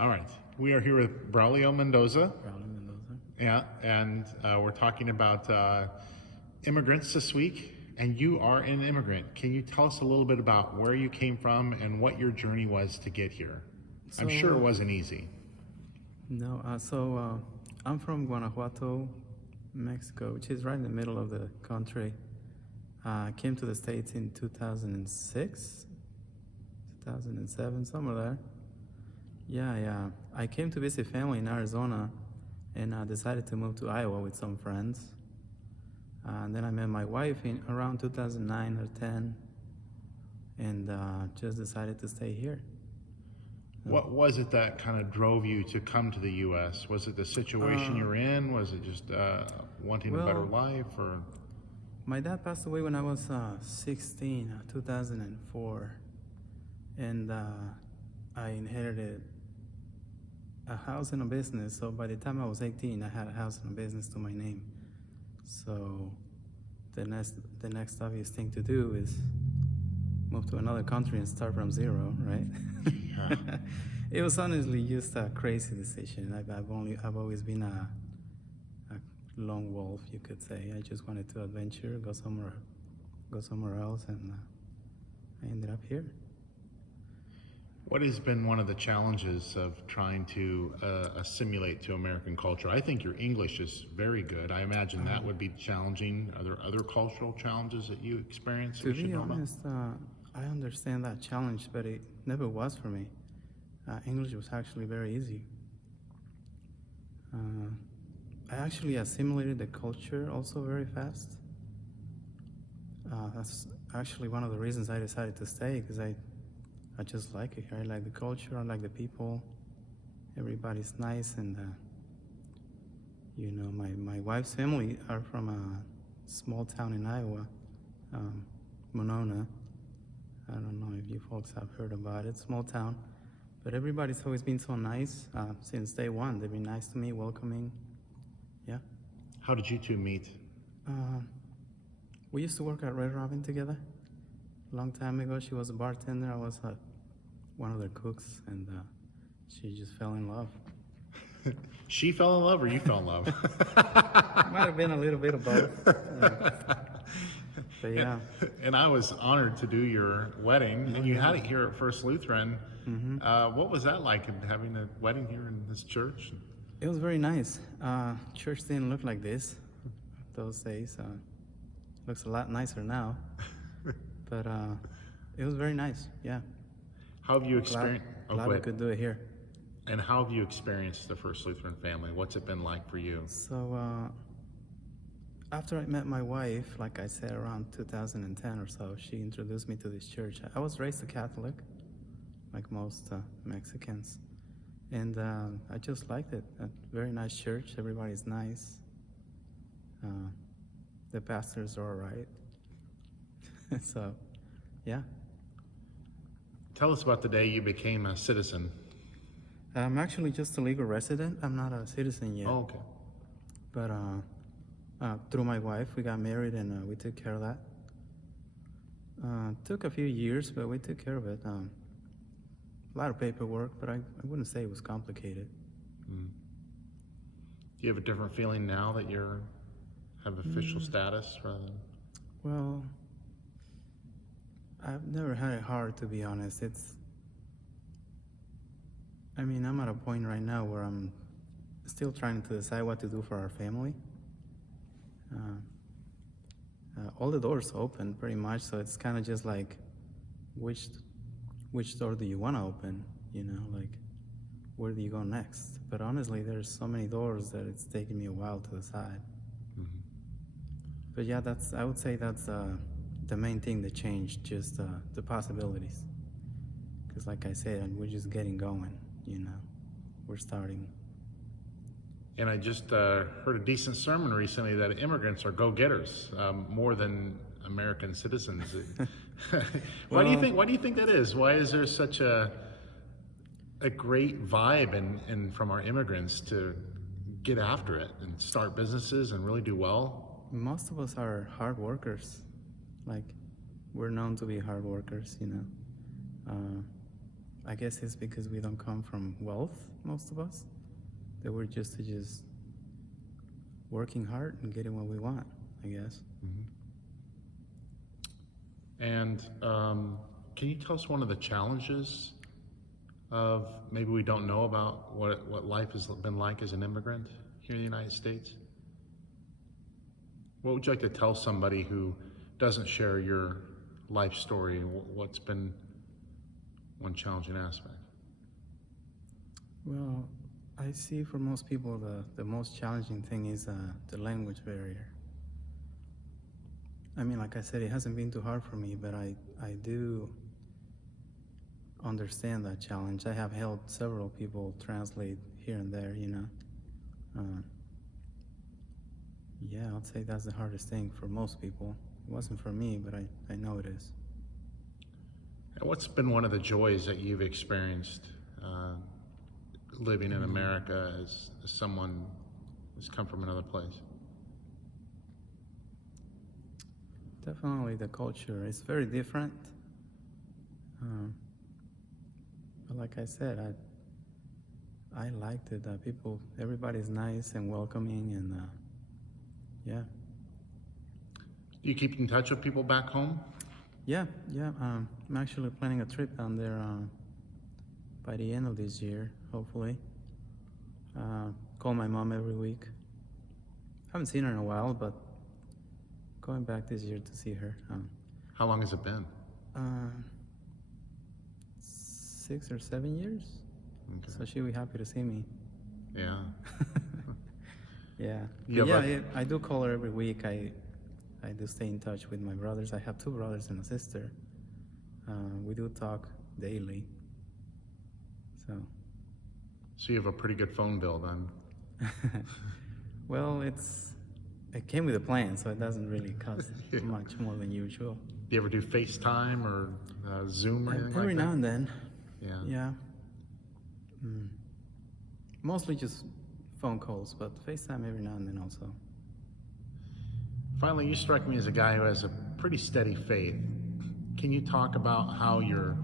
All right. We are here with Braulio Mendoza. Braulio Mendoza. Yeah, and we're talking about immigrants this week. And you are an immigrant. Can you tell us a little bit about where you came from and what your journey was to get here? I'm sure it wasn't easy. No, I'm from Guanajuato, Mexico, which is right in the middle of the country. I came to the States in 2006, 2007, somewhere there. Yeah. I came to visit family in Arizona, and I decided to move to Iowa with some friends. And then I met my wife in around 2009 or 10, and just decided to stay here. What was it that kind of drove you to come to the U.S.? Was it the situation you're in? Was it just wanting a better life? Or my dad passed away when I was 16, 2004, and I inherited a house and a business. So by the time I was 18, I had a house and a business to my name. So the next obvious thing to do is move to another country and start from zero, right? Yeah. It was honestly just a crazy decision. I've always been a lone wolf, you could say. I just wanted to adventure, go somewhere else, and I ended up here. What has been one of the challenges of trying to assimilate to American culture? I think your English is very good. I imagine that would be challenging. Are there other cultural challenges that you experience? To be honest, I understand that challenge, but it never was for me. English was actually very easy. I actually assimilated the culture also very fast. That's actually one of the reasons I decided to stay, because I just like it here. I like the culture, I like the people. Everybody's nice, and my wife's family are from a small town in Iowa, Monona. I don't know if you folks have heard about it. Small town, but everybody's always been so nice since day one. They've been nice to me, welcoming. Yeah. How did you two meet? We used to work at Red Robin together a long time ago. She was a bartender. I was one of their cooks, and she just fell in love. She fell in love, or you fell in love? Might have been a little bit of both. But yeah. And I was honored to do your wedding, and you had it here at First Lutheran. Mm-hmm. What was that like, having a wedding here in this church? It was very nice. Church didn't look like this those days. Looks a lot nicer now. But it was very nice, yeah. How have you experienced? Glad we could do it here. And how have you experienced the First Lutheran family? What's it been like for you? So after I met my wife, like I said, around 2010 or so, she introduced me to this church. I was raised a Catholic, like most Mexicans, and I just liked it. A very nice church. Everybody's nice. The pastors are all right. So, yeah. Tell us about the day you became a citizen. I'm actually just a legal resident. I'm not a citizen yet. Oh, okay. But through my wife, we got married, and we took care of that. Took a few years, but we took care of it. A lot of paperwork, but I wouldn't say it was complicated. Do you have a different feeling now that you have official status rather than? Well, I've never had it hard, to be honest. I'm at a point right now where I'm still trying to decide what to do for our family. All the doors open pretty much, so it's kind of just like, which door do you want to open? Like, where do you go next? But honestly, there's so many doors that it's taken me a while to decide. Mm-hmm. But yeah, I would say that's the main thing that changed, just the possibilities. Because like I said, we're just getting going, we're starting. And I just heard a decent sermon recently that immigrants are go-getters more than American citizens. Why do you think that is? Why is there such a great vibe in from our immigrants to get after it and start businesses and really do well? Most of us are hard workers. Like, we're known to be hard workers, I guess it's because we don't come from wealth, most of us, that we're just working hard and getting what we want, I guess. And can you tell us one of the challenges of maybe we don't know about what life has been like as an immigrant here in the United States? What would you like to tell somebody who doesn't share your life story, and what's been one challenging aspect? Well, I see for most people the most challenging thing is the language barrier. I mean, like I said, it hasn't been too hard for me, but I do understand that challenge. I have helped several people translate here and there, you know. Yeah, I'd say that's the hardest thing for most people. It wasn't for me, but I know it is. And what's been one of the joys that you've experienced living in America as someone who's come from another place? Definitely the culture. It's very different. But like I said, I liked it. Everybody's nice and welcoming, and yeah. Do you keep in touch with people back home? Yeah. I'm actually planning a trip down there by the end of this year, hopefully. Call my mom every week. Haven't seen her in a while, but going back this year to see her. How long has it been? 6 or 7 years. Okay. So she'll be happy to see me. Yeah. Yeah. Yeah, But yeah, but- I do call her every week. I do stay in touch with my brothers. I have 2 brothers and a sister. We do talk daily. So So you have a pretty good phone bill then. well, it came with a plan, so it doesn't really cost Yeah. much more than usual. Do you ever do FaceTime or Zoom or anything Every like now and then, that? Yeah. yeah. Mostly just phone calls, but FaceTime every now and then also. Finally, you strike me as a guy who has a pretty steady faith. Can you talk about how your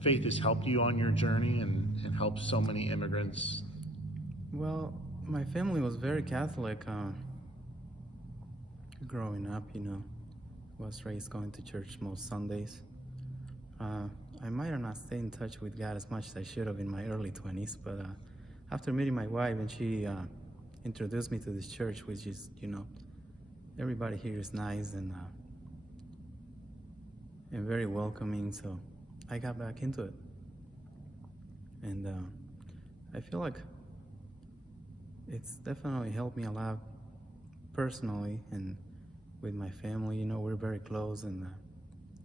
faith has helped you on your journey and helped so many immigrants? Well, my family was very Catholic growing up, you know. Was raised going to church most Sundays. I might have not stayed in touch with God as much as I should have in my early 20s, but after meeting my wife and she introduced me to this church, which is, you know, everybody here is nice and very welcoming, so I got back into it. And I feel like it's definitely helped me a lot personally and with my family. You know, we're very close, and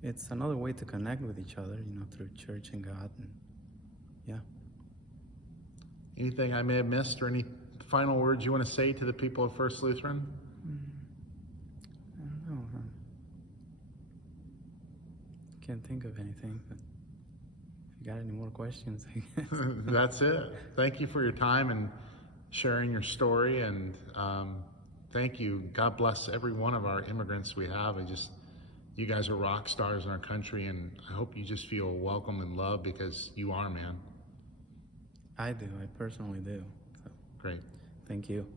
it's another way to connect with each other, you know, through church and God. And yeah. Anything I may have missed or any final words you want to say to the people of First Lutheran? I don't know. Can't think of anything, but if you got any more questions, I guess. That's it. Thank you for your time and sharing your story, and thank you. God bless every one of our immigrants we have. You guys are rock stars in our country, and I hope you just feel welcome and loved, because you are, man. I do. I personally do. So, Great. thank you.